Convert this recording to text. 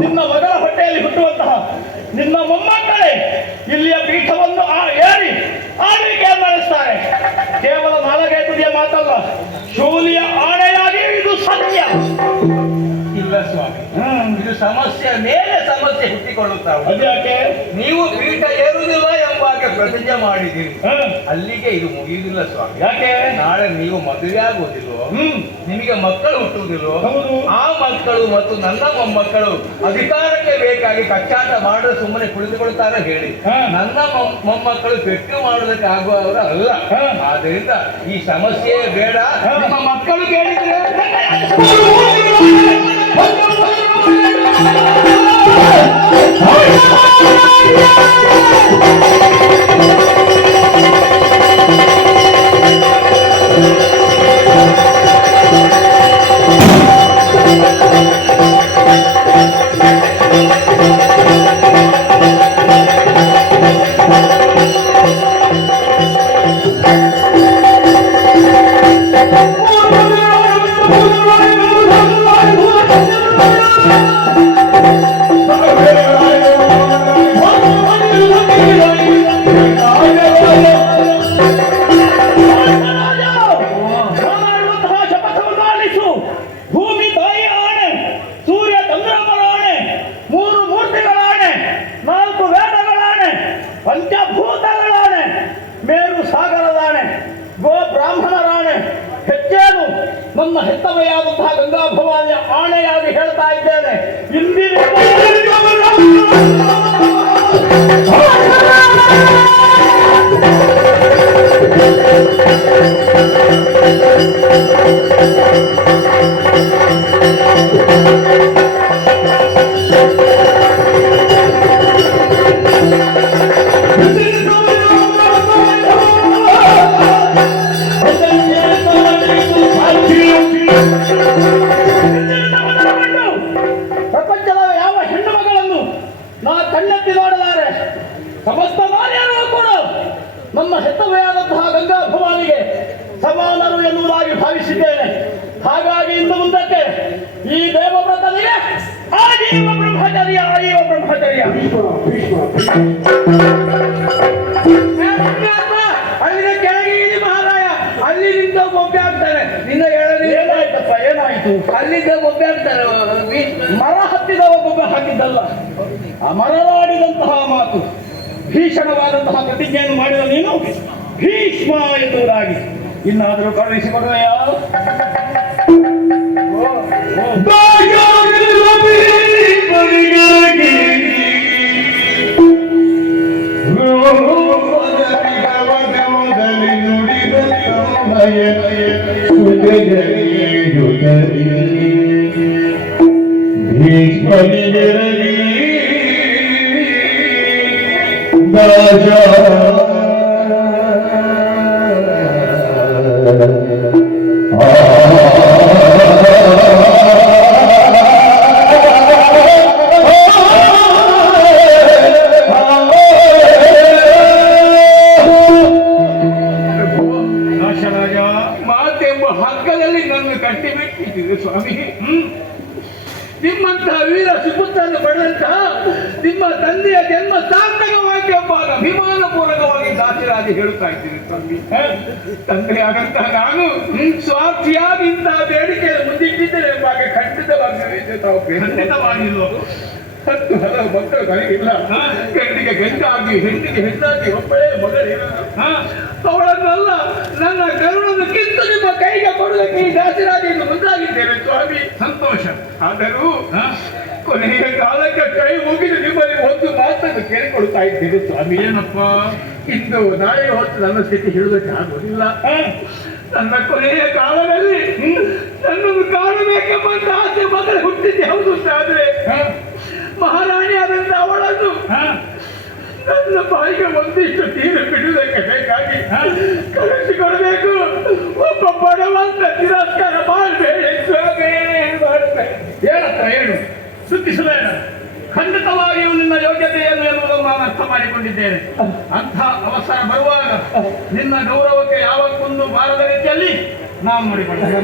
ನಿನ್ನ ಮಗಳ ಹೊಟ್ಟೆಯಲ್ಲಿ ಹುಟ್ಟುವಂತಹ ನಿನ್ನ ಮೊಮ್ಮಕ್ಕಳೇ ಇಲ್ಲಿಯ ಪೀಠವನ್ನು ಏರಿ ಆಳ್ವಿಕೆಯನ್ನು ನಡೆಸ್ತಾರೆ. ಕೇವಲ ನಾಲಗೆ ತುದಿಯ ಮಾತಲ್ಲ, ಶೂಲಿಯ ಆಣೆಯಾಗಿ ಇದು ಸತ್ಯ. ಇಲ್ಲ ಸ್ವಾಮಿ, ಇದು ಸಮಸ್ಯೆ ಮೇಲೆ ಸಮಸ್ಯೆ ಹುಟ್ಟಿಕೊಳ್ಳುತ್ತಾವೆ. ಅದ್ಯಾಕೆ? ನೀವು ಪೀಠ ಏರುವುದಿಲ್ಲ ಎಂಬಾಗೆ ಪ್ರತಿಜ್ಞೆ ಮಾಡಿದ್ದೀರಿ, ಅಲ್ಲಿಗೆ ಇದು ಮುಗಿಯುವುದಿಲ್ಲ ಸ್ವಾಮಿ. ಯಾಕೆ? ನಾಳೆ ನೀವು ಮದುವೆ ಆಗುವುದಿಲ್ವೋ, ನಿಮಗೆ ಮಕ್ಕಳು ಹುಟ್ಟುವುದಿಲ್ವೋ, ಆ ಮಕ್ಕಳು ಮತ್ತು ನನ್ನ ಮೊಮ್ಮಕ್ಕಳು ಅಧಿಕಾರಕ್ಕೆ ಬೇಕಾಗಿ ಕಚ್ಚಾಟ ಮಾಡಲು ಸುಮ್ಮನೆ ಕುಳಿತುಕೊಳ್ತಾರೆ ಹೇಳಿ. ನನ್ನ ಮೊಮ್ಮಕ್ಕಳು ಪೆಟ್ಟು ಮಾಡುವುದಕ್ಕೆ ಆಗುವವರು ಅಲ್ಲ. ಆದ್ದರಿಂದ ಈ ಸಮಸ್ಯೆ ಬೇಡ. ನಿಮ್ಮ ಮಕ್ಕಳು ಕೇಳಿದ್ರೆ ಪಂಚಭೂತಗಳಾಣೆ, ಮೇರು ಸಾಗರದಾಣೆ, ಗೋ ಬ್ರಾಹ್ಮಣರಾಣೆ, ಹೆಚ್ಚೇನು ನನ್ನ ಹೆತ್ತವೆಯಾದಂತಹ ಗಂಗಾ ಭವಾನಿಯ ಆಣೆಯಾಗಿ ಹೇಳ್ತಾ ಇದ್ದೇನೆ. ಇಂದಿನ ಪ್ರಪಂಚದ ಯಾವ ಹೆಣ್ಣು ಮಗಳನ್ನು ನಾ ಕಣ್ಣೆತ್ತಿ ನೋಡಲಾರೆ. ಸಮಸ್ತ ನಾರ್ಯರು ಕೂಡ ನನ್ನ ಹೆತ್ತವೆಯಾದಂತಹ ಗಂಗಾ ಭವಾನಿಗೆ ಸಮಾನರು ಎನ್ನುವುದಾಗಿ ಭಾವಿಸಿದ್ದೇನೆ. ಹಾಗಾಗಿ ಇನ್ನು ಮುಂದಕ್ಕೆ ಈ ದೇವವ್ರತನಿಗೆ ಆಜೀವ ಬ್ರಹ್ಮಚರ್ಯ, ಆಜೀವ ಬ್ರಹ್ಮಚರ್ಯ. ಅಲ್ಲಿಗೆ ಕೆಳಗೆ ಇಳಿ ಮಹಾರಾಯ, ಅಲ್ಲಿ ನಿಂತ ಬೊಬ್ಬೆ ಆಗ್ತಾರೆ. ನಿನ್ನ ಏನಾಯ್ತಪ್ಪ? ಏನಾಯ್ತು? ಅಲ್ಲಿಂದ ಬೊಬ್ಬೆ ಆಗ್ತಾರೆ. ಮರ ಹತ್ತಿದ ಒಬ್ಬೊಬ್ಬ ಹಾಕಿದ್ದಲ್ಲ, ಅಮರರಾಡಿದಂತಹ ಮಾತು, ಭೀಷಣವಾದಂತಹ ಪ್ರತಿಜ್ಞೆಯನ್ನು ಮಾಡಿದ ನೀನು ಭೀಷ್ಮ ಎನ್ನುವುದಾಗಿ ಇನ್ನಾದರೂ ಕಳುಹಿಸಿಕೊಡುವೆಯಾ? ಮಾತೆಂಬ ಹಗ್ಗದಲ್ಲಿ ನನ್ನ ಕಟ್ಟಿಬಿಟ್ಟಿದ್ದೀರಿ ಸ್ವಾಮಿ. ನಿಮ್ಮಂತಹ ವೀರ ಸುಪುತ್ರನ ಪಡೆದಂತಹ ನಿಮ್ಮ ತಂದೆಯ ಜನ್ಮ ಸಾರ್ಥಕವಾಗಿ ಎಂಬಾಗ ಅಭಿಮಾನಪೂರ್ವಕವಾಗಿ ದಾಸರಾಗಿ ಹೇಳುತ್ತಾ ಇದ್ದೀನಿ ಸ್ವಾಮಿ. ತಂದೆಯಾದಂತಹ ನಾನು ಸ್ವಾರ್ಥಿಯಾಗಿ ಇಂತಹ ಬೇಡಿಕೆಯನ್ನು ಮುಂದಿಟ್ಟಿದ್ದೇನೆ ಎಂಬಾಗ ಖಂಡಿತವಾಗಿಲ್ಲ. ಹತ್ತು ಹಲವು ಮಕ್ಕಳು ನನಗಿಲ್ಲ. ಗಂಡಿಗೆ ಗಂಡಾಗಿ ಹೆಣ್ಣಿಗೆ ಹೆಣ್ಣಾಗಿ ಒಬ್ಬಳೇ ಮಗಳಿರಲ್ಲ. ಅವಳನ್ನಲ್ಲ, ನನ್ನ ಕರುಣನ್ನು ಕಿತ್ತು ನಿಮ್ಮ ಕೈಗೆ ಕೊಡುವುದಕ್ಕೆ ಈ ದಾಸರಾಜಿಯನ್ನು ಮುಂದಾಗಿದ್ದೇನೆ ಸ್ವಾಮಿ. ಸಂತೋಷ. ಆದರೂ ಕೊನೆಯ ಕಾಲಕ್ಕೆ ಕೈ ಮುಗಿದು ನಿಮ್ಮಲ್ಲಿ ಒಂದು ಮಾತನ್ನು ಕೇಳಿಕೊಳ್ತಾ ಇದ್ದೇನೆ ಸ್ವಾಮಿ. ಏನಪ್ಪ? ಇಂದು ನಾಳೆ ಹೊತ್ತು ನನ್ನ ಸ್ಥಿತಿ ಹೇಳುವುದಕ್ಕೆ ಆಗುವುದಿಲ್ಲ. ನನ್ನ ಕೊನೆಯ ಕಾಲದಲ್ಲಿ ನನ್ನನ್ನು ಕಾಣಬೇಕೆಂಬಂತ ಆಸೆ ಮಗಳು ಹುಟ್ಟಿದ್ದೆ ಹೌದು. ಆದ್ರೆ ಮಹಾರಾಣಿಯಾದಂತ ಅವಳನ್ನು ನನ್ನ ಬಾಯಿಗೆ ಒಂದಿಷ್ಟು ನೀರು ಬಿಡುವುದಕ್ಕೆ ಬೇಕಾಗಿ ಕಳಿಸಿಕೊಡಬೇಕು. ಒಬ್ಬ ಬಡವಂತ ತಿರಸ್ಕಾರ ದುಃಖಿಸಬೇಡ. ಖಂಡಿತವಾಗಿಯೂ ನಿನ್ನ ಯೋಗ್ಯತೆ ಏನು ಎನ್ನುವುದನ್ನು ನಾನು ಅರ್ಥ ಮಾಡಿಕೊಂಡಿದ್ದೇನೆ. ಅಂಥ ಅವಸರ ಬರುವಾಗ ನಿನ್ನ ಗೌರವಕ್ಕೆ ಯಾವ ಕುಂದು ಬಾರದ ರೀತಿಯಲ್ಲಿ ನಾವು ನೋಡಿಕೊಳ್ಳುತ್ತೇವೆ.